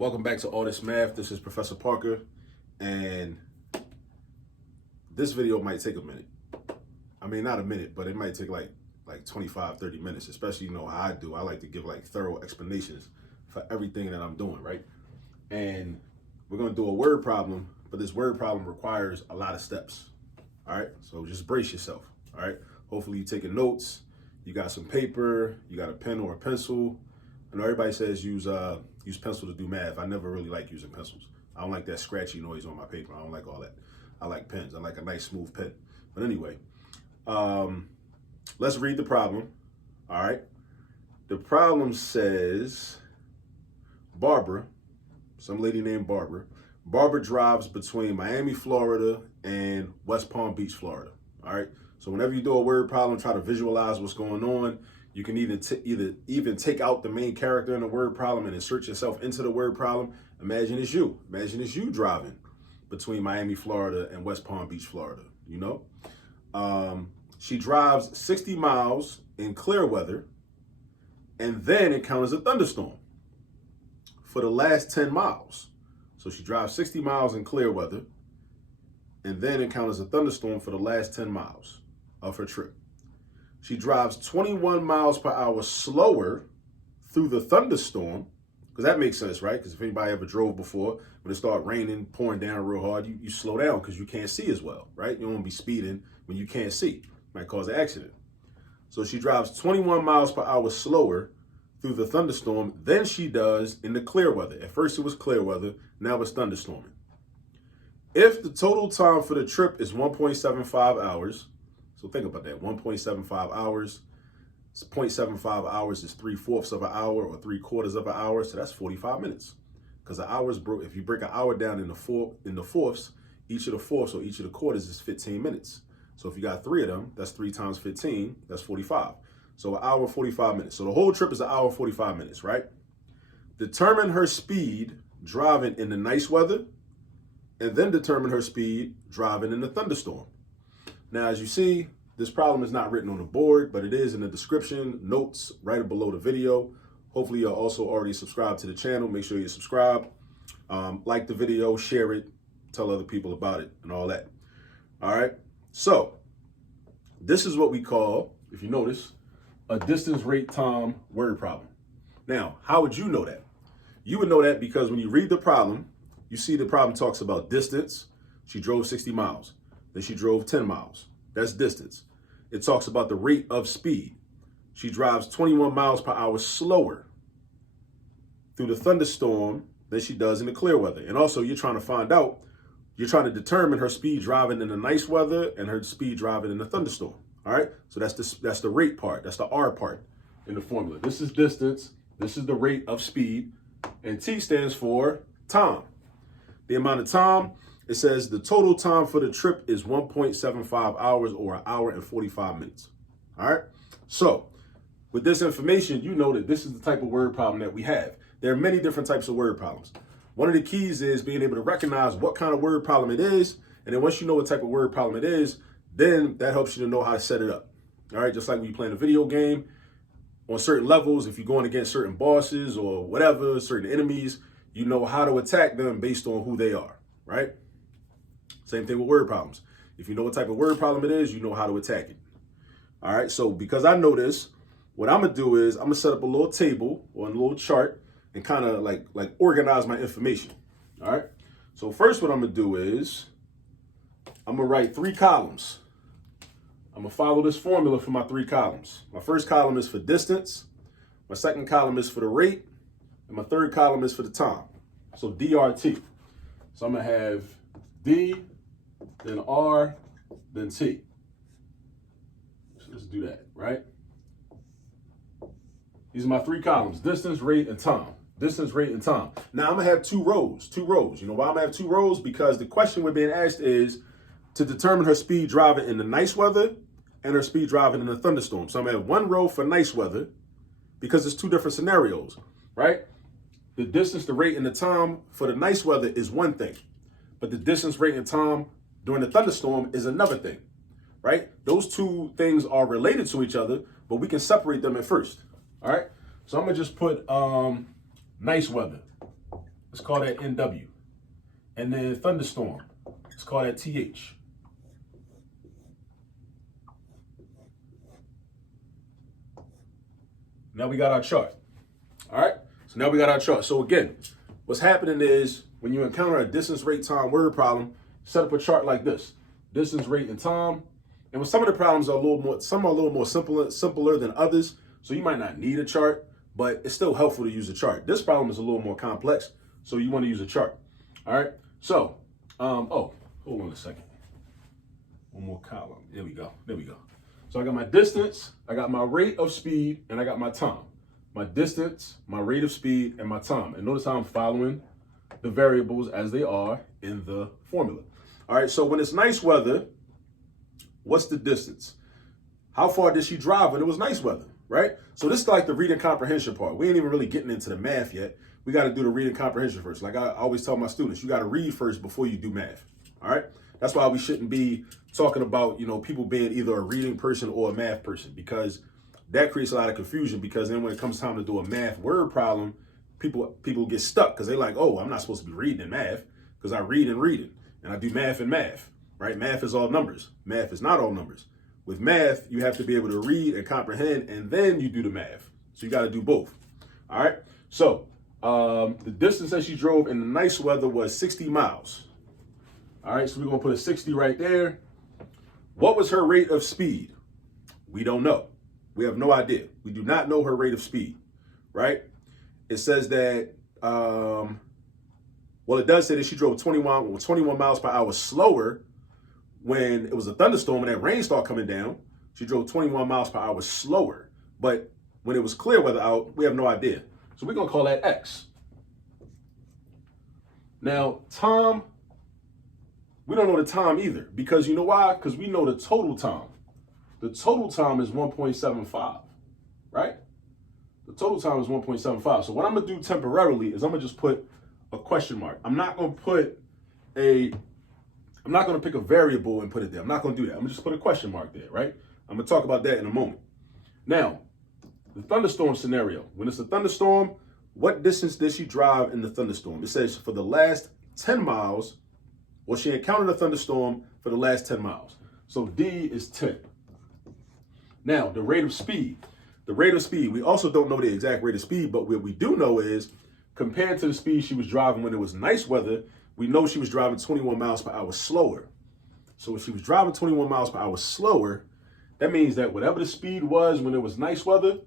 Welcome back to All This Math. This is Professor Parker, and this video might take a minute. I mean, not a minute, but it might take like 25, 30 minutes, especially, how I do. I like to give thorough explanations for everything that I'm doing, right? And we're going to do a word problem, but this word problem requires a lot of steps, all right? So just brace yourself, all right? Hopefully you're taking notes. You got some paper, you got a pen or a pencil. I know everybody says use pencil to do math. I never really like using pencils. I don't like that scratchy noise on my paper. I don't like all that. I like pens. I like a nice smooth pen. But anyway, let's read the problem. All right. The problem says Barbara, some lady named Barbara. Barbara drives between Miami, Florida and West Palm Beach, Florida. All right. So whenever you do a word problem, try to visualize what's going on. You can even take out the main character in the word problem and insert yourself into the word problem. Imagine it's you. Imagine it's you driving between Miami, Florida and West Palm Beach, Florida. She drives 60 miles in clear weather and then encounters a thunderstorm for the last 10 miles. So she drives 60 miles in clear weather and then encounters a thunderstorm for the last 10 miles of her trip. She drives 21 miles per hour slower through the thunderstorm, because that makes sense, right? Because if anybody ever drove before, when it started raining, pouring down real hard, you slow down because you can't see as well, right? You don't want to be speeding when you can't see. Might cause an accident. So she drives 21 miles per hour slower through the thunderstorm than she does in the clear weather. At first it was clear weather, now it's thunderstorming. If the total time for the trip is 1.75 hours, so think about that, 1.75 hours, 0.75 hours is 3/4 of an hour or 3/4 of an hour, so that's 45 minutes. Because the hours, if you break an hour down into fourths, each of the fourths or each of the quarters is 15 minutes. So if you got 3 of them, that's 3 times 15, that's 45. So an hour, 45 minutes. So the whole trip is an hour, 45 minutes, right? Determine her speed driving in the nice weather, and then determine her speed driving in the thunderstorm. Now, as you see, this problem is not written on the board, but it is in the description, notes right below the video. Hopefully you're also already subscribed to the channel. Make sure you subscribe, like the video, share it, tell other people about it and all that. All right. So this is what we call, if you notice, a distance, rate, time word problem. Now, how would you know that? You would know that because when you read the problem, you see the problem talks about distance. She drove 60 miles. Then she drove 10 miles. That's distance. It talks about the rate of speed. She drives 21 miles per hour slower through the thunderstorm than she does in the clear weather. And also you're trying to determine her speed driving in the nice weather and her speed driving in the thunderstorm. All right. So that's the rate part. That's the R part in the formula. This is distance. This is the rate of speed. And T stands for time. The amount of time. It says the total time for the trip is 1.75 hours or an hour and 45 minutes. All right. So with this information, you know that this is the type of word problem that we have. There are many different types of word problems. One of the keys is being able to recognize what kind of word problem it is. And then once you know what type of word problem it is, then that helps you to know how to set it up. All right. Just like when you're playing a video game on certain levels, if you're going against certain bosses or whatever, certain enemies, you know how to attack them based on who they are. Right. Same thing with word problems. If you know what type of word problem it is, you know how to attack it. All right. So because I know this, what I'm going to do is I'm going to set up a little table or a little chart and kind of like organize my information. All right. So first what I'm going to do is I'm going to write 3 columns. I'm going to follow this formula for my 3 columns. My first column is for distance. My second column is for the rate. And my third column is for the time. So DRT. So I'm going to have D, then R, then T. So let's do that, right? These are my 3 columns, distance, rate, and time. Distance, rate, and time. Now I'm gonna have 2 rows, 2 rows. You know why I'm gonna have 2 rows? Because the question we're being asked is to determine her speed driving in the nice weather and her speed driving in the thunderstorm. So I'm gonna have 1 row for nice weather because it's 2 different scenarios, right? The distance, the rate, and the time for the nice weather is one thing. But the distance, rate, and time during the thunderstorm is another thing, right? Those 2 things are related to each other, but we can separate them at first, all right? So I'm going to just put nice weather. let's call that NW. And then thunderstorm, let's call that TH. Now we got our chart. All right, so now we got our chart. So again, what's happening is when you encounter a distance, rate, time, word problem, set up a chart like this: distance, rate, and time. And with some of the problems are a little more, some are a little more simpler than others. So you might not need a chart, but it's still helpful to use a chart. This problem is a little more complex, so you want to use a chart. All right. So, oh, hold on a second. One more column. There we go. There we go. So I got my distance, I got my rate of speed, and I got my time. My distance, my rate of speed, and my time. And notice how I'm following the variables as they are in the formula. All right. So when it's nice weather, what's the distance? How far did she drive when it was nice weather, right? So this is like the reading comprehension part. We ain't even really getting into the math yet. We got to do the reading comprehension first. Like I always tell my students, you got to read first before you do math, all right? That's why we shouldn't be talking about, people being either a reading person or a math person, because that creates a lot of confusion, because then when it comes time to do a math word problem, people get stuck because they're like, oh, I'm not supposed to be reading in math because I read and reading and I do math and math. Right? Math is all numbers. Math is not all numbers. With math, you have to be able to read and comprehend, and then you do the math. So you got to do both. All right. So the distance that she drove in the nice weather was 60 miles. All right. So we're going to put a 60 right there. What was her rate of speed? We don't know. We have no idea. We do not know her rate of speed. Right? It says that, well, it does say that she drove 21 miles per hour slower when it was a thunderstorm and that rain started coming down. She drove 21 miles per hour slower. But when it was clear weather out, we have no idea. So we're going to call that X. Now, time, we don't know the time either. Because you know why? Because we know the total time. The total time is 1.75, right? The total time is 1.75. So what I'm going to do temporarily is I'm going to just put a question mark. I'm not going to pick a variable and put it there. I'm not going to do that. I'm going to just put a question mark there, right? I'm going to talk about that in a moment. Now, the thunderstorm scenario. When it's a thunderstorm, what distance did she drive in the thunderstorm? It says for the last 10 miles, well, she encountered a thunderstorm for the last 10 miles. So D is 10. Now, the rate of speed. The rate of speed, we also don't know the exact rate of speed, but what we do know is compared to the speed she was driving when it was nice weather, we know she was driving 21 miles per hour slower. So if she was driving 21 miles per hour slower, that means that whatever the speed was when it was nice weather,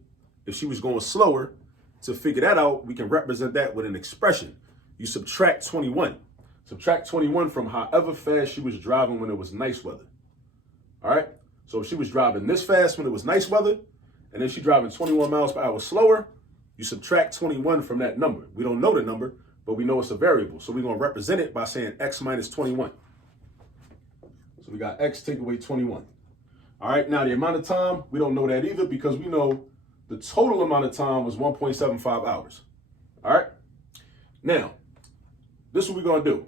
if she was going slower, to figure that out, we can represent that with an expression. You subtract 21. Subtract 21 from however fast she was driving when it was nice weather. All right? So if she was driving this fast when it was nice weather, and then she's driving 21 miles per hour slower, you subtract 21 from that number. We don't know the number, but we know it's a variable. So we're going to represent it by saying X minus 21. So we got X take away 21. All right, now the amount of time, we don't know that either, because we know the total amount of time was 1.75 hours. All right, now, this is what we're going to do.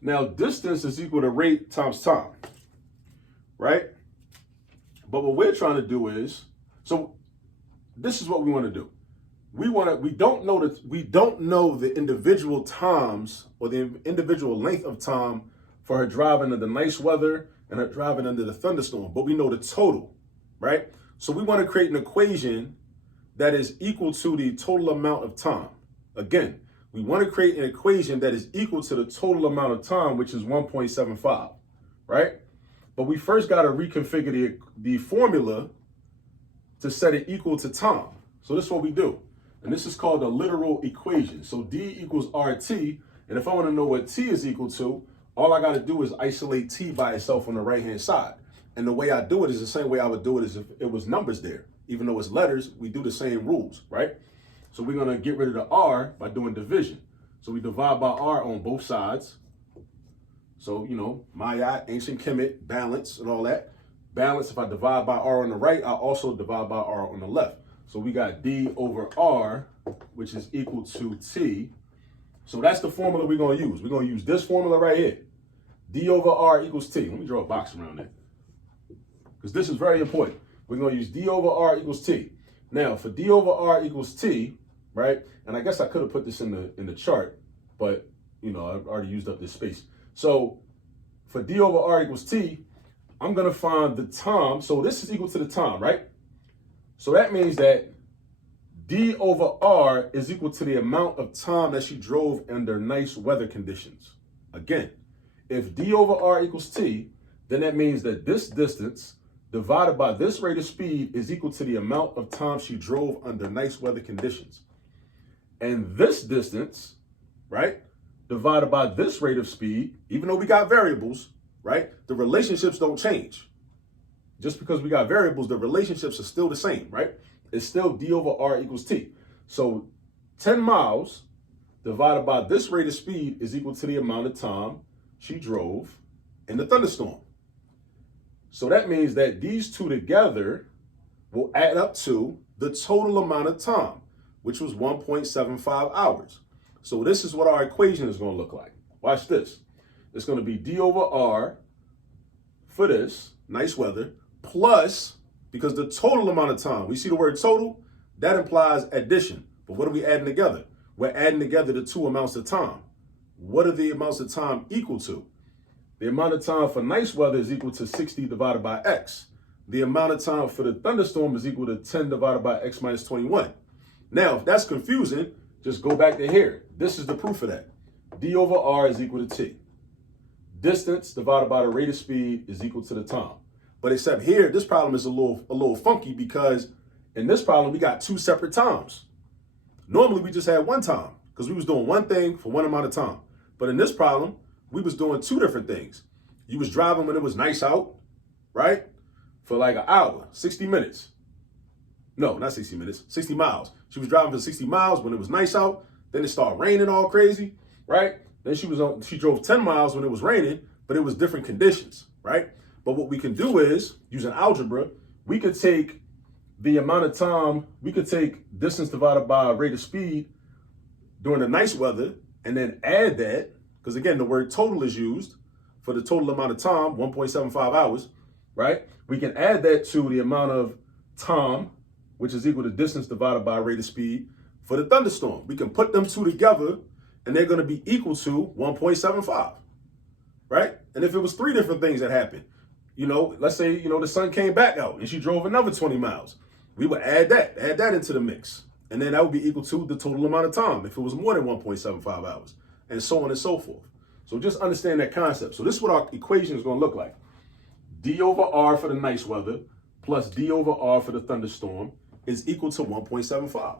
Now, distance is equal to rate times time, right? But what we're trying to do is, so this is what we want to do. We don't know the individual times or the individual length of time for her driving in the nice weather and her driving under the thunderstorm, but we know the total, right? So we want to create an equation that is equal to the total amount of time. Again, we want to create an equation that is equal to the total amount of time, which is 1.75, right? But we first got to reconfigure the formula to set it equal to time. So this is what we do. And this is called a literal equation. So D equals RT. And if I want to know what T is equal to, all I got to do is isolate T by itself on the right-hand side. And the way I do it is the same way I would do it as if it was numbers there. Even though it's letters, we do the same rules, right? So we're going to get rid of the R by doing division. So we divide by R on both sides. So, Maya, ancient Kemet, balance and all that. Balance, if I divide by R on the right, I also divide by R on the left. So we got D over R, which is equal to T. So that's the formula we're going to use. We're going to use this formula right here. D over R equals T. Let me draw a box around that, because this is very important. We're going to use D over R equals T. Now, for D over R equals T, right? And I guess I could have put this in the chart, but you know, I've already used up this space. So for D over R equals T, I'm gonna find the time. So this is equal to the time, right? So that means that D over R is equal to the amount of time that she drove under nice weather conditions. Again, if D over R equals T, then that means that this distance divided by this rate of speed is equal to the amount of time she drove under nice weather conditions. And this distance, right, divided by this rate of speed, even though we got variables, right, the relationships don't change. Just because we got variables, the relationships are still the same, right? It's still D over R equals T. So 10 miles divided by this rate of speed is equal to the amount of time she drove in the thunderstorm. So that means that these two together will add up to the total amount of time, which was 1.75 hours. So this is what our equation is going to look like. Watch this. It's going to be D over R for this, nice weather, plus, because the total amount of time, we see the word total, that implies addition. But what are we adding together? We're adding together the two amounts of time. What are the amounts of time equal to? The amount of time for nice weather is equal to 60 divided by X. The amount of time for the thunderstorm is equal to 10 divided by X minus 21. Now, if that's confusing, just go back to here. This is the proof of that. D over R is equal to T. Distance divided by the rate of speed is equal to the time. But except here, this problem is a little funky because in this problem, we got two separate times. Normally, we just had one time because we was doing one thing for one amount of time. But in this problem, we was doing two different things. You was driving when it was nice out, right? For like an hour, 60 minutes. No, not 60 minutes, 60 miles. She was driving for 60 miles when it was nice out. Then it started raining all crazy, right? Then she drove 10 miles when it was raining, but it was different conditions, right? But what we can do is, using algebra, we could take the amount of time, we could take distance divided by rate of speed during the nice weather and then add that, because again, the word total is used for the total amount of time, 1.75 hours, right? We can add that to the amount of time, which is equal to distance divided by rate of speed for the thunderstorm. We can put them two together and they're going to be equal to 1.75, right? And if it was three different things that happened, you know, let's say, you know, the sun came back out and she drove another 20 miles. We would add that into the mix. And then that would be equal to the total amount of time if it was more than 1.75 hours, and so on and so forth. So just understand that concept. So this is what our equation is going to look like. D over R for the nice weather plus D over R for the thunderstorm is equal to 1.75.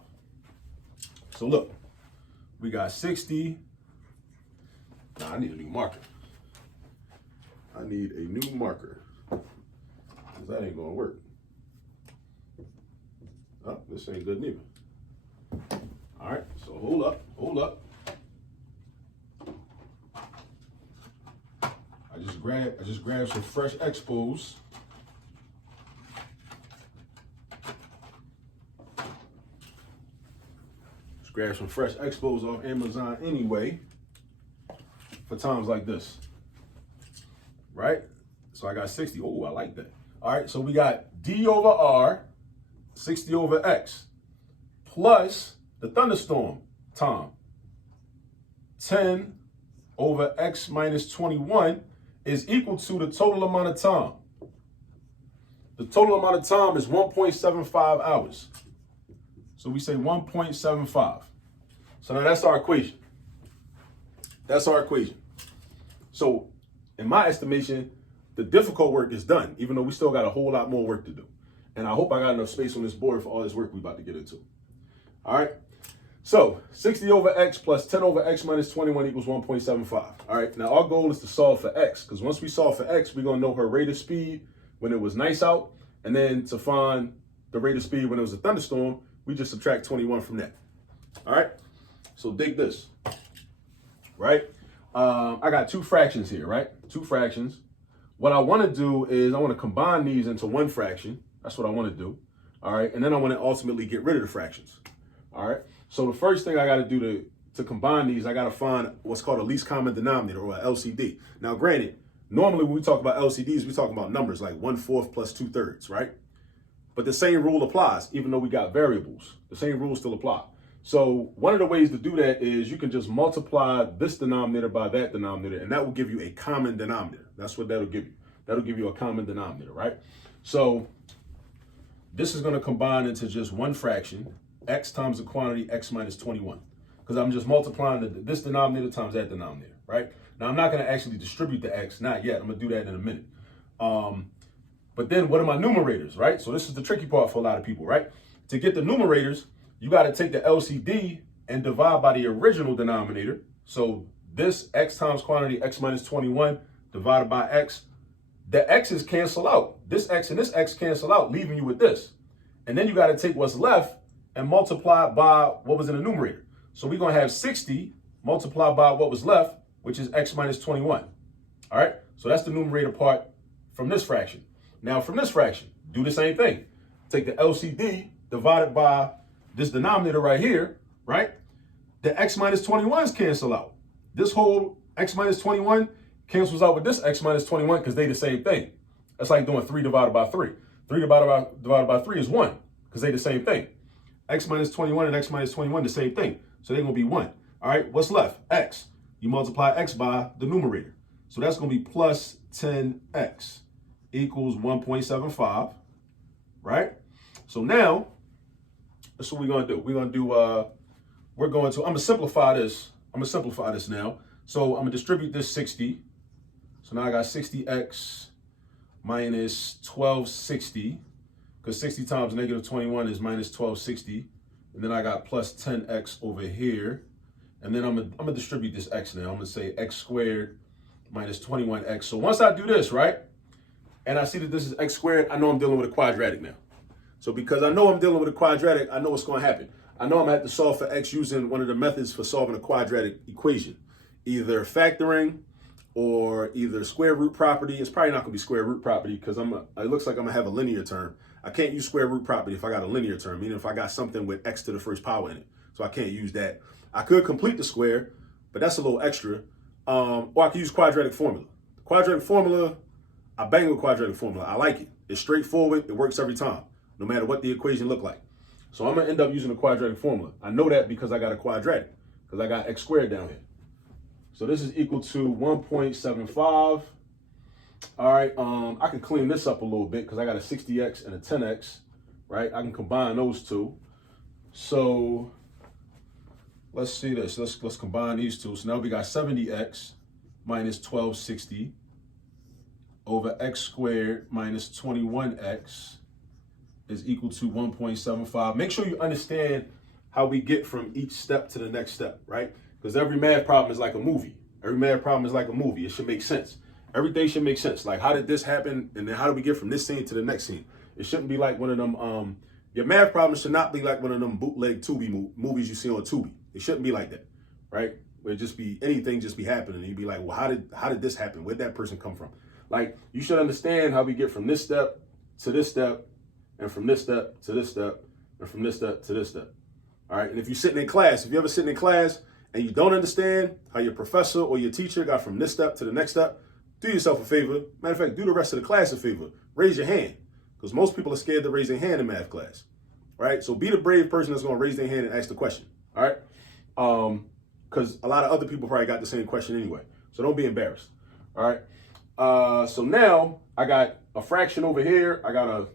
So look, we got 60. Nah, I need a new marker. I need a new marker, because that ain't going to work. Oh, this ain't good neither. All right, so hold up. I just grabbed some fresh expos. Just grab some fresh expos off Amazon anyway for times like this. Right? So I got 60. Oh, I like that. All right, so we got D over R, 60 over X, plus the thunderstorm time. 10 over X minus 21 is equal to the total amount of time. The total amount of time is 1.75 hours. So we say 1.75. So now that's our equation. That's our equation. So in my estimation, the difficult work is done, even though we still got a whole lot more work to do. And I hope I got enough space on this board for all this work we're about to get into. All right. So 60 over X plus 10 over X minus 21 equals 1.75. All right. Now our goal is to solve for X, because once we solve for X, we're going to know her rate of speed when it was nice out. And then to find the rate of speed when it was a thunderstorm, we just subtract 21 from that. All right. So dig this. Right. I got two fractions here, right? Two fractions. What I want to do is I want to combine these into one fraction. That's what I want to do. All right. And then I want to ultimately get rid of the fractions. All right. So the first thing I got to do to combine these, I got to find what's called a least common denominator, or a LCD. Now, granted, normally when we talk about LCDs, we talk about numbers like 1/4 plus 2/3, right? But the same rule applies, even though we got variables. The same rules still apply. So one of the ways to do that is you can just multiply this denominator by that denominator, and that will give you a common denominator. That's what that'll give you. That'll give you a common denominator, right? So this is going to combine into just one fraction, x times the quantity x minus 21, because I'm just multiplying this denominator times that denominator, right? Now, I'm not going to actually distribute the x, not yet. I'm going to do that in a minute. But then what are my numerators, right? So this is the tricky part for a lot of people, right? To get the numerators, you got to take the LCD and divide by the original denominator. So this x times quantity x minus 21 divided by x, the x's cancel out. This x and this x cancel out, leaving you with this. And then you got to take what's left and multiply it by what was in the numerator. So we're going to have 60 multiplied by what was left, which is x minus 21. All right, so that's the numerator part from this fraction. Now from this fraction, do the same thing. Take the LCD divided by this denominator right here, right? The x minus 21s cancel out. This whole x minus 21 cancels out with this x minus 21 because they the same thing. That's like doing 3 divided by 3. 3 divided by 3 is 1 because they the same thing. X minus 21 and x minus 21 the same thing. So they're going to be 1. All right, what's left? X. You multiply x by the numerator. So that's going to be plus 10x equals 1.75, right? So now, that's what we're going to do. We're going to do, I'm going to simplify this. I'm going to simplify this now. So I'm going to distribute this 60. So now I got 60x minus 1260, because 60 times negative 21 is minus 1260. And then I got plus 10x over here. And then I'm gonna distribute this x now. I'm going to say x squared minus 21x. So once I do this, right, and I see that this is x squared, I know I'm dealing with a quadratic now. So because I know I'm dealing with a quadratic, I know what's going to happen. I know I'm going to have to solve for x using one of the methods for solving a quadratic equation. Either factoring or either square root property. It's probably not going to be square root property because it looks like I'm going to have a linear term. I can't use square root property if I got a linear term, meaning if I got something with x to the first power in it. So I can't use that. I could complete the square, but that's a little extra. Or I could use quadratic formula. Quadratic formula, I bang with quadratic formula. I like it. It's straightforward. It works every time, no matter what the equation look like. So I'm going to end up using a quadratic formula. I know that because I got a quadratic, because I got x squared down here. So this is equal to 1.75. All right, I can clean this up a little bit because I got a 60x and a 10x, right? I can combine those two. So let's see this. Let's combine these two. So now we got 70x minus 1260 over x squared minus 21x is equal to 1.75. Make sure you understand how we get from each step to the next step, right? Because every math problem is like a movie. Every math problem is like a movie. It should make sense. Everything should make sense. Like, how did this happen? And then how do we get from this scene to the next scene? It shouldn't be like one of them, your math problems should not be like one of them bootleg Tubi movies you see on Tubi. It shouldn't be like that, right? Where it just be, anything just be happening. And you'd be like, well, how did this happen? Where'd that person come from? Like, you should understand how we get from this step to this step, and from this step to this step, and from this step to this step. All right, and if you're sitting in class, if you're ever sitting in class and you don't understand how your professor or your teacher got from this step to the next step, do yourself a favor. Matter of fact, do the rest of the class a favor. Raise your hand, because most people are scared to raise their hand in math class, right? So be the brave person that's going to raise their hand and ask the question, all right? Because a lot of other people probably got the same question anyway, so don't be embarrassed, all right? So now I got a fraction over here. I got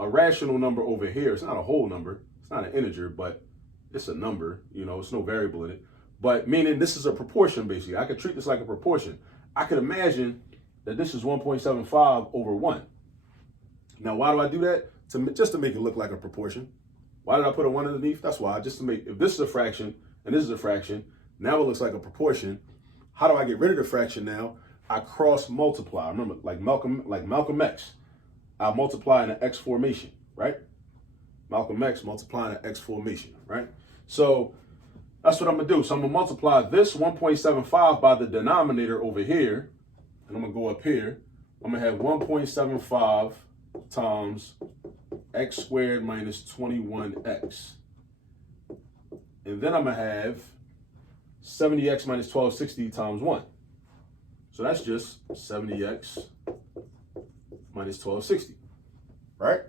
a rational number over here. It's not a whole number. It's not an integer, but it's a number. You know, it's no variable in it. But meaning this is a proportion, basically. I could treat this like a proportion. I could imagine that this is 1.75 over 1. Now, why do I do that? Just to make it look like a proportion. Why did I put a 1 underneath? That's why. Just to make, if this is a fraction and this is a fraction, now it looks like a proportion. How do I get rid of the fraction now? I cross multiply. Remember, like Malcolm X. I multiply in an X formation, right? Malcolm X multiplying an X formation, right? So that's what I'm gonna do. So I'm gonna multiply this 1.75 by the denominator over here, and I'm gonna go up here. I'm gonna have 1.75 times x squared minus 21x. And then I'm gonna have 70x minus 1260 times 1. So that's just 70x minus 1260, right?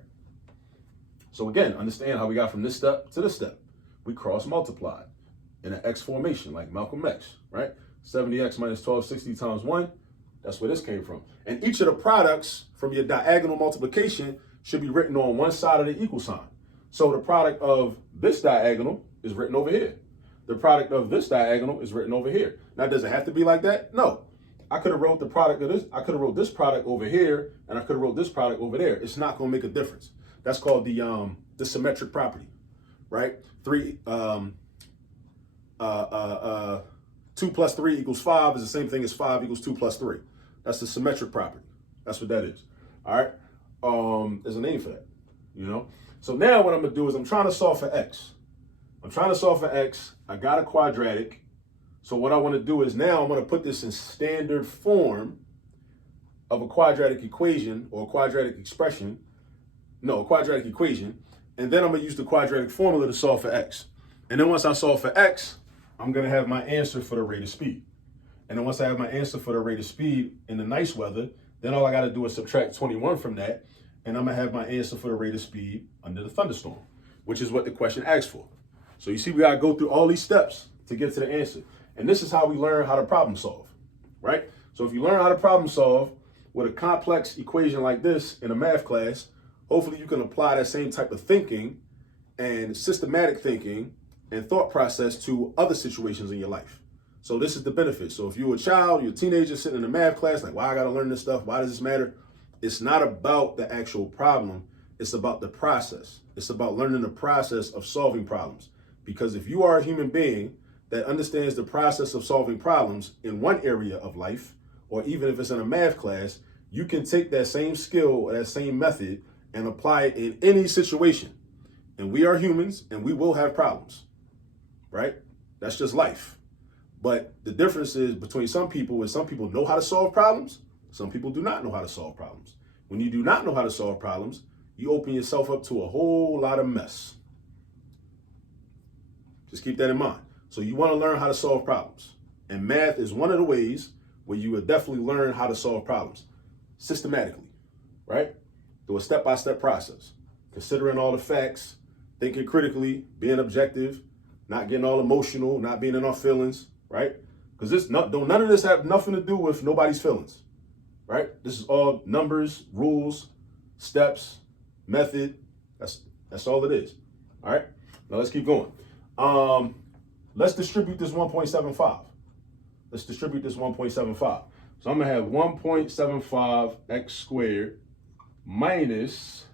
So again, understand how we got from this step to this step. we cross multiplied in an X formation, like Malcolm X, right? 70X minus 1260 times 1, that's where this came from. And each of the products from your diagonal multiplication should be written on one side of the equal sign. So the product of this diagonal is written over here. The product of this diagonal is written over here. Now, does it have to be like that? No. I could have wrote the product of this. I could have wrote this product over here, and I could have wrote this product over there. It's not going to make a difference. That's called the symmetric property, right? 2 plus 3 equals 5 is the same thing as 5 equals 2 plus 3. That's the symmetric property. That's what that is. All right. There's a name for that, you know? So now what I'm going to do is I'm trying to solve for X. I got a quadratic. So what I want to do is now I'm going to put this in standard form of a quadratic equation or a quadratic expression. No, a quadratic equation. And then I'm going to use the quadratic formula to solve for X. And then once I solve for X, I'm going to have my answer for the rate of speed. And then once I have my answer for the rate of speed in the nice weather, then all I got to do is subtract 21 from that. And I'm going to have my answer for the rate of speed under the thunderstorm, which is what the question asks for. So you see, we got to go through all these steps to get to the answer. And this is how we learn how to problem solve, right? So if you learn how to problem solve with a complex equation like this in a math class, hopefully you can apply that same type of thinking and systematic thinking and thought process to other situations in your life. So this is the benefit. So if you're a child, you're a teenager sitting in a math class, like, why I got to learn this stuff? Why does this matter? It's not about the actual problem. It's about the process. It's about learning the process of solving problems. Because if you are a human being that understands the process of solving problems in one area of life, or even if it's in a math class, you can take that same skill or that same method and apply it in any situation. And we are humans and we will have problems, right? That's just life. But the difference is between some people is some people know how to solve problems. Some people do not know how to solve problems. When you do not know how to solve problems, you open yourself up to a whole lot of mess. Just keep that in mind. So you want to learn how to solve problems. And math is one of the ways where you will definitely learn how to solve problems systematically, right? Through a step-by-step process, considering all the facts, thinking critically, being objective, not getting all emotional, not being in our feelings, right? Because none of this have nothing to do with nobody's feelings, right? This is all numbers, rules, steps, method. That's all it is. All right. Now let's keep going. Let's distribute this 1.75. Let's distribute this 1.75. So I'm going to have 1.75 x squared minus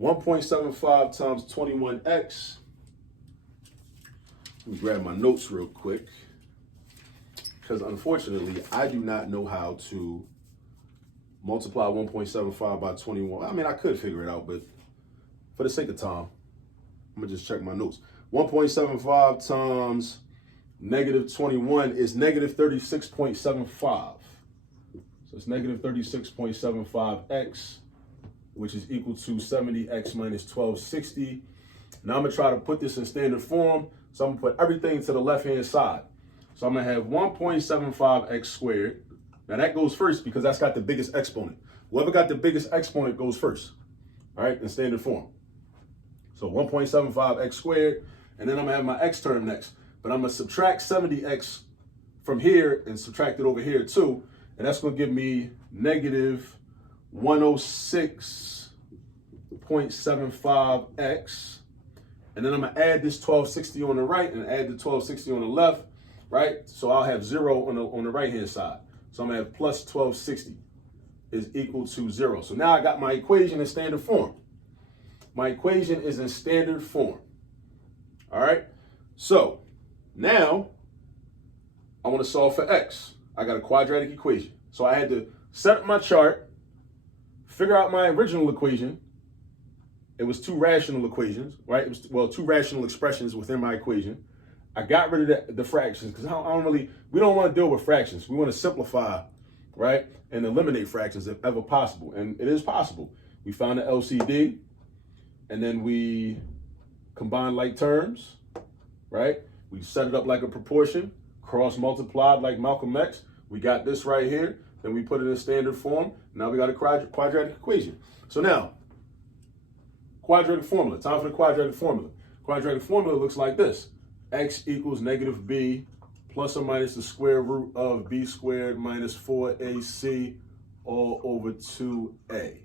1.75 times 21x. Let me grab my notes real quick, because unfortunately, I do not know how to multiply 1.75 by 21. I mean, I could figure it out, but for the sake of time, I'm going to just check my notes. 1.75 times negative 21 is negative 36.75. So it's negative 36.75x, which is equal to 70x minus 1260. Now I'm going to try to put this in standard form. So I'm going to put everything to the left-hand side. So I'm going to have 1.75x squared. Now that goes first because that's got the biggest exponent. Whoever got the biggest exponent goes first, all right, in standard form. So 1.75x squared, and then I'm going to have my x term next. But I'm going to subtract 70x from here and subtract it over here too. And that's going to give me negative 106.75x. And then I'm going to add this 1260 on the right and add the 1260 on the left, right? So I'll have 0 on the right-hand side. So I'm going to have plus 1260 is equal to 0. So now I got my equation in standard form. My equation is in standard form. All right? So now I want to solve for x. I got a quadratic equation. So I had to set up my chart, figure out my original equation. It was two rational equations, right? It was, well, two rational expressions within my equation. I got rid of the fractions because we don't want to deal with fractions. We want to simplify, right? And eliminate fractions if ever possible. And it is possible. We found the LCD and then we combined like terms, right? We set it up like a proportion, cross multiplied like Malcolm X. We got this right here. Then we put it in standard form. Now we got a quadratic equation. So now, quadratic formula. Time for the quadratic formula. Quadratic formula looks like this. X equals negative b plus or minus the square root of b squared minus 4ac all over 2a.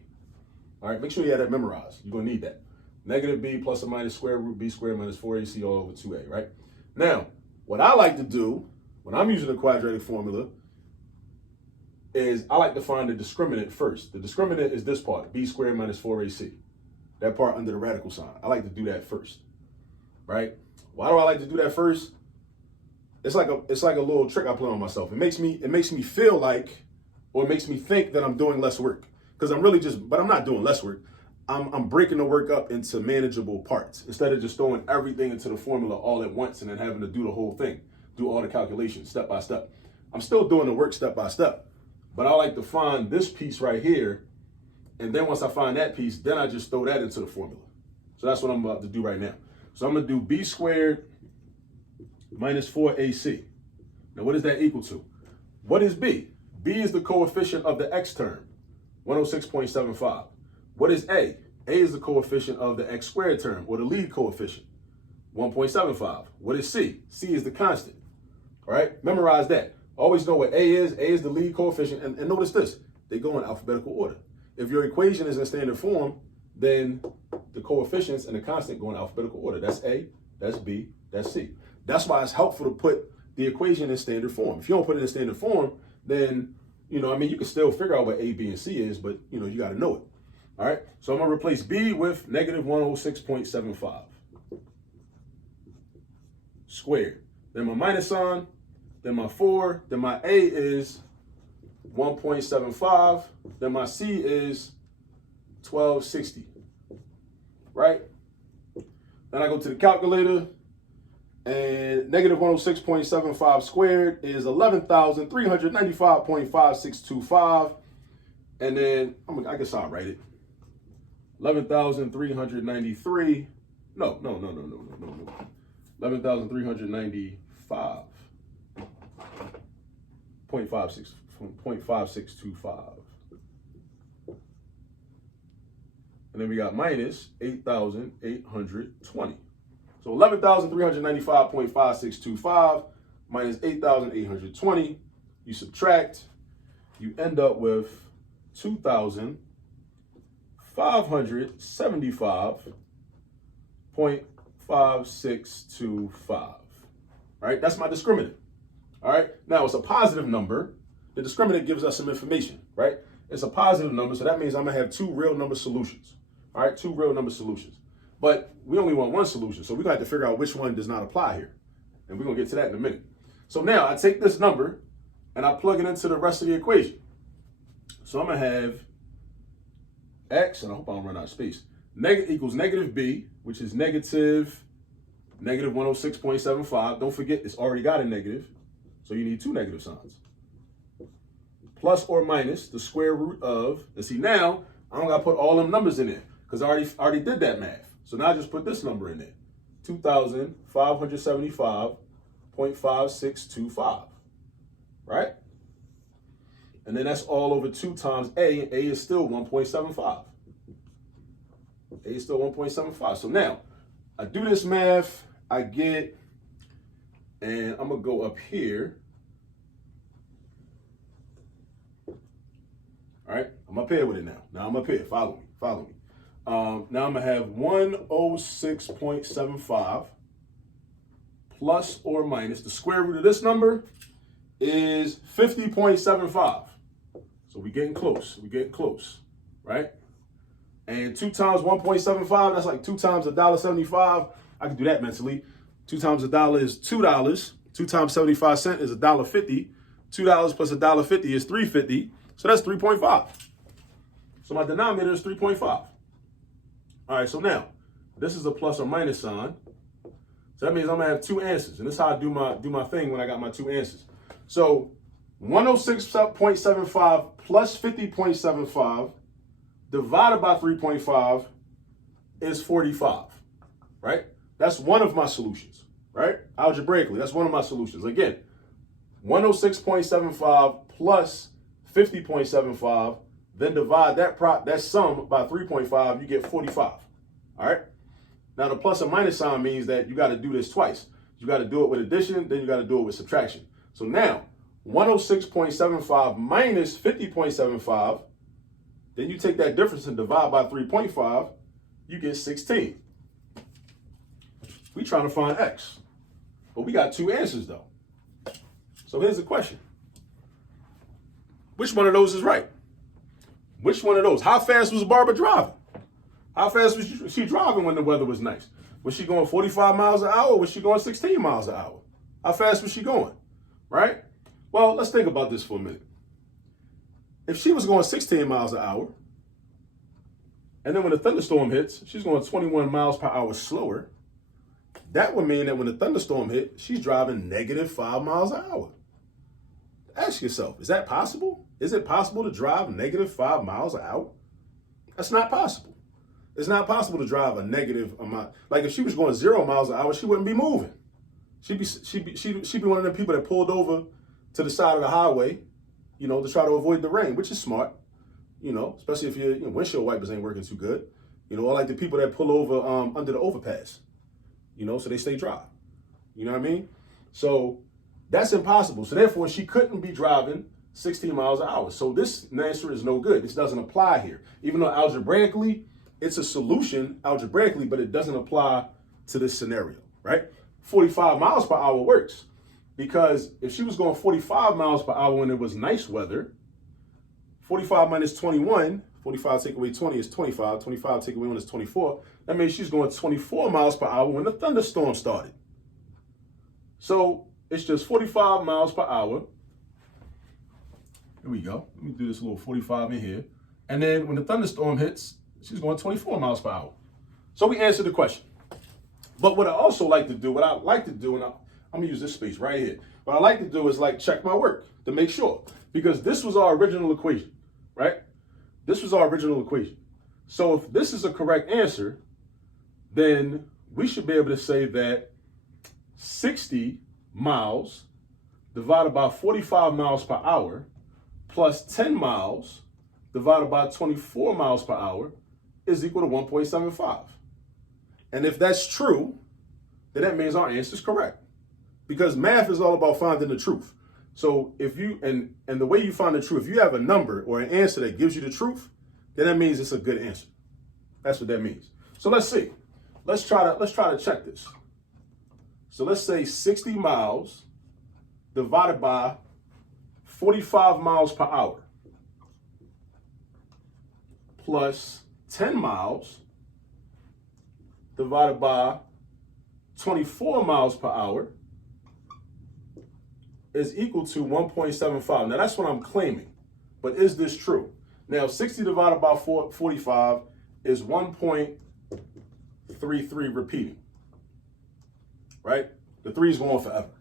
All right, make sure you have that memorized. You're going to need that. Negative b plus or minus square root b squared minus 4ac all over 2a, right? Now, what I like to do when I'm using the quadratic formula is I like to find the discriminant first. The discriminant is this part, b squared minus 4ac. That part under the radical sign. I like to do that first, right? Why do I like to do that first? It's like a little trick I play on myself. It makes me feel like, or it makes me think that I'm doing less work. Because I'm not doing less work. I'm breaking the work up into manageable parts instead of just throwing everything into the formula all at once and then having to do the whole thing, do all the calculations step by step. I'm still doing the work step by step, but I like to find this piece right here. And then once I find that piece, then I just throw that into the formula. So that's what I'm about to do right now. So I'm going to do b squared minus 4ac. Now, what is that equal to? What is b? B is the coefficient of the x term, 106.75. What is a? A is the coefficient of the x squared term, or the lead coefficient, 1.75. What is c? C is the constant. All right, memorize that. Always know what a is. A is the lead coefficient. And notice this, they go in alphabetical order. If your equation is in standard form, then the coefficients and the constant go in alphabetical order. That's A, that's B, that's C. That's why it's helpful to put the equation in standard form. If you don't put it in standard form, then, you can still figure out what A, B, and C is, but, you got to know it. All right, so I'm going to replace B with negative 106.75 squared. Then my minus sign, then my 4, then my A is 1.75, then my C is 1260, right? Then I go to the calculator, and negative 106.75 squared is 11,395.5625. And then I guess I'll write it. 11,393. No. 11,395.5625. And then we got minus 8,820. So 11,395.5625 minus 8,820. You subtract, you end up with 2,575.5625. Right? That's my discriminant. All right. Now it's a positive number. The discriminant gives us some information, right? It's a positive number, so that means I'm gonna have two real number solutions. All right, two real number solutions. But we only want one solution, so we're gonna have to figure out which one does not apply here. And we're gonna get to that in a minute. So now I take this number and I plug it into the rest of the equation. So I'm gonna have x, and I hope I don't run out of space, equals negative b, which is negative 106.75. Don't forget, it's already got a negative, so you need two negative signs. Plus or minus the square root of, and see now, I don't gotta put all them numbers in there because I already did that math. So now I just put this number in there, 2,575.5625, right? And then that's all over 2 times A, and A is still 1.75. A is still 1.75. So now I do this math, I get, and I'm gonna go up here. All right, I'm up here with it now. Now I'm up here, follow me. Now I'm gonna have 106.75 plus or minus, the square root of this number is 50.75. So we're getting close, right? And 2 times 1.75, that's like 2 times $1.75. I can do that mentally. 2 times $1 is $2. 2 times 75 cents is $1.50. $2 plus $1.50 is $3.50. So that's 3.5. So my denominator is 3.5. All right, so now this is a plus or minus sign. So that means I'm gonna have two answers. And this is how I do my thing when I got my two answers. So 106.75 plus 50.75 divided by 3.5 is 45, right? That's one of my solutions, right? Algebraically, that's one of my solutions. Again, 106.75 plus 50.75, then divide that sum by 3.5, you get 45, all right? Now, the plus or minus sign means that you got to do this twice. You got to do it with addition, then you got to do it with subtraction. So now, 106.75 minus 50.75, then you take that difference and divide by 3.5, you get 16. We trying to find x. But we got two answers, though. So here's the question. Which one of those is right? Which one of those? How fast was Barbara driving? How fast was she driving when the weather was nice? Was she going 45 miles an hour or was she going 16 miles an hour? How fast was she going? Right? Well, let's think about this for a minute. If she was going 16 miles an hour, and then when the thunderstorm hits, she's going 21 miles per hour slower, that would mean that when the thunderstorm hit, she's driving -5 miles an hour. Ask yourself, is that possible? Is it possible to drive -5 miles an hour? That's not possible. It's not possible to drive a negative amount. Like if she was going 0 miles an hour, she wouldn't be moving. She'd be one of the people that pulled over to the side of the highway, you know, to try to avoid the rain, which is smart, you know, especially if your windshield wipers ain't working too good. You know, or like the people that pull over under the overpass, you know, so they stay dry. You know what I mean? So that's impossible. So therefore, she couldn't be driving 16 miles an hour. So this answer is no good. This doesn't apply here. Even though algebraically, it's a solution algebraically, but it doesn't apply to this scenario, right? 45 miles per hour works because if she was going 45 miles per hour when it was nice weather, 45 minus 21, 45 take away 20 is 25, 25 take away 1 is 24. That means she's going 24 miles per hour when the thunderstorm started. So it's just 45 miles per hour. Here we go. Let me do this little 45 in here. And then when the thunderstorm hits, she's going 24 miles per hour. So we answered the question. But what I also like to do, and I'm going to use this space right here. What I like to do is like check my work to make sure. Because this was our original equation, right? This was our original equation. So if this is a correct answer, then we should be able to say that 60 miles divided by 45 miles per hour plus 10 miles divided by 24 miles per hour is equal to 1.75. And if that's true, then that means our answer is correct. Because math is all about finding the truth. So if you, and the way you find the truth, if you have a number or an answer that gives you the truth, then that means it's a good answer. That's what that means. So let's see. Let's try to check this. So let's say 60 miles divided by 45 miles per hour plus 10 miles divided by 24 miles per hour is equal to 1.75. Now that's what I'm claiming, but is this true? Now 60 divided by 45 is 1.33 repeating, right? The 3 is going forever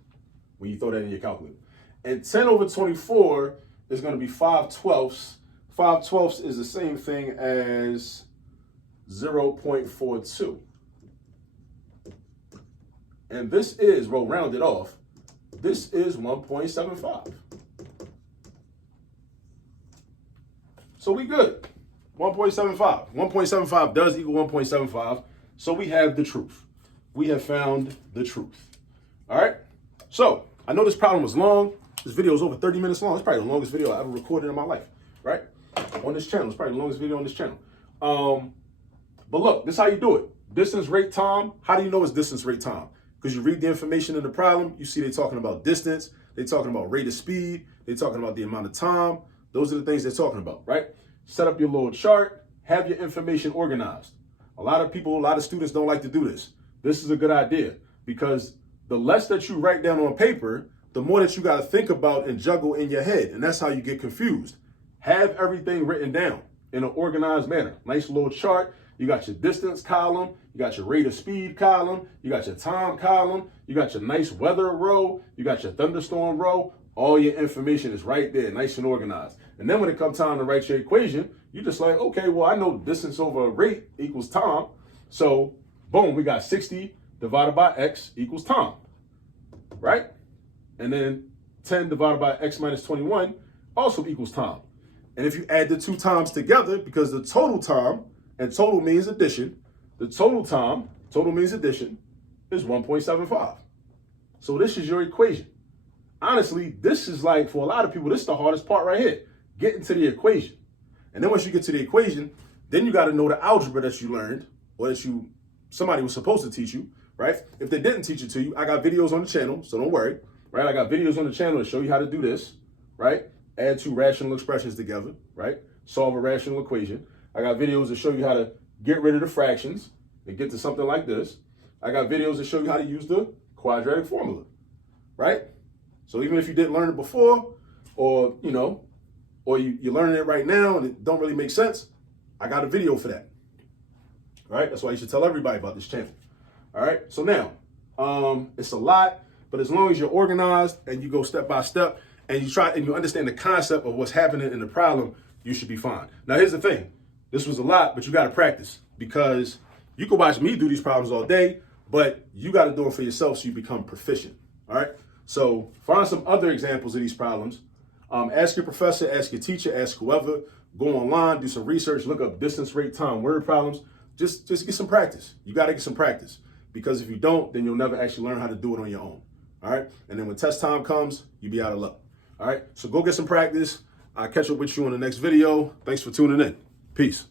when you throw that in your calculator. And 10 over 24 is going to be 5/12. 5/12 is the same thing as 0.42. And this is, well, rounded off, this is 1.75. So we good. 1.75. 1.75 does equal 1.75. So we have the truth. We have found the truth. All right. So I know this problem was long. This video is over 30 minutes long. It's probably the longest video I ever recorded in my life, right? On this channel. It's probably the longest video on this channel. But look, this is how you do it. Distance, rate, time. How do you know it's distance, rate, time? Because you read the information in the problem, you see they're talking about distance, they're talking about rate of speed, they're talking about the amount of time. Those are the things they're talking about, right? Set up your little chart, have your information organized. A lot of students don't like to do this. This is a good idea because the less that you write down on paper, the more that you got to think about and juggle in your head. And that's how you get confused. Have everything written down in an organized manner. Nice little chart. You got your distance column. You got your rate of speed column. You got your time column. You got your nice weather row. You got your thunderstorm row. All your information is right there, nice and organized. And then when it comes time to write your equation, you just like, okay, well, I know distance over rate equals time. So boom, we got 60 divided by x equals time, right? And then 10 divided by x minus 21 also equals time. And if you add the two times together, because the total time, and total means addition, the total time total means addition, is 1.75. So this is your equation. Honestly, this is like, for a lot of people, this is the hardest part right here, getting to the equation. And then once you get to the equation, then you got to know the algebra that you learned, or that somebody was supposed to teach you, right? If they didn't teach it to you, I got videos on the channel, so don't worry, right? I got videos on the channel to show you how to do this, right? Add two rational expressions together, right? Solve a rational equation. I got videos to show you how to get rid of the fractions and get to something like this. I got videos to show you how to use the quadratic formula, right? So even if you didn't learn it before, or you're learning it right now and it don't really make sense, I got a video for that. All right, that's why you should tell everybody about this channel. All right, so now, it's a lot, but as long as you're organized and you go step by step and you understand the concept of what's happening in the problem, you should be fine. Now, here's the thing. This was a lot, but you got to practice, because you can watch me do these problems all day, but you got to do it for yourself so you become proficient. All right, so find some other examples of these problems. Ask your professor, ask your teacher, ask whoever. Go online, do some research, look up distance, rate, time, word problems. Just get some practice. You got to get some practice, because if you don't, then you'll never actually learn how to do it on your own. All right, and then when test time comes, you'll be out of luck. All right, so go get some practice. I'll catch up with you on the next video. Thanks for tuning in. Peace.